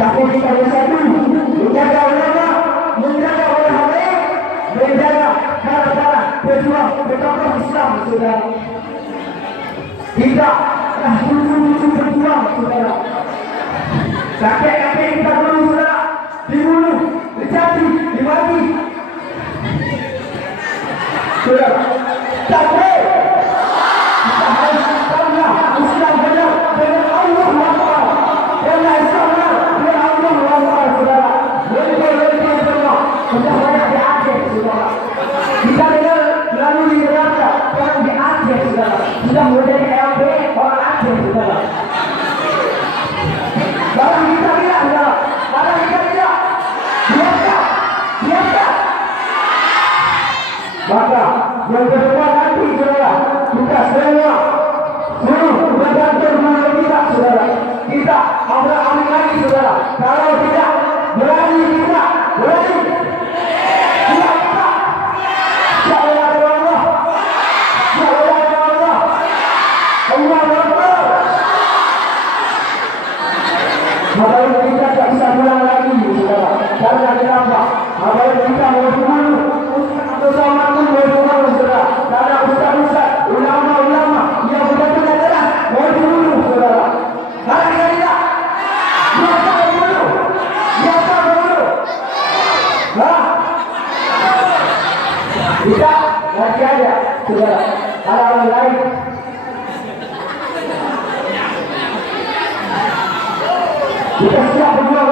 Tapi kita bersatu menjaga ulama, menjaga ulama, menjaga para pejuang tokoh Islam, saudara. Kita dah dulu berjuang, saudara. Kakek-kakek kita dulu, saudara, dibunuh, dicaci, dimati. Saudara, tak boleh. Kita harus tanah Islam benar dengan Allah Akbar. Dengan Islam benar dengan Allah Akbar, saudara. Lebih semua sudah banyak di Aceh, saudara. Kita dengar lalu di neraka orang di Aceh, saudara. Sudah menjadi LB orang Aceh, saudara. Barang kita tidak, saudara. Barang kita tidak. Biarkan, biarkan. Maka yang kedua nanti, saudara, kita semua bergantung kepada kita, saudara. Kita ambil lagi, saudara. Kalau tidak berani, kita berani. Tidak kita. Insya-Allah Allah. Insya-Allah Allah. Allah Akbar. Apabila kita tak bisa pulang lagi, saudara. Karena kenapa? Apabila kita mau dulu bersama dengan saudara. Karena ustaz-ustaz, ulama-ulama yang betul adalah mau dulu, saudara. Hari tidak. Biasa dulu. Biasa dulu. Kita masih ada, saudara. Ada orang lain. Kita siap berjuang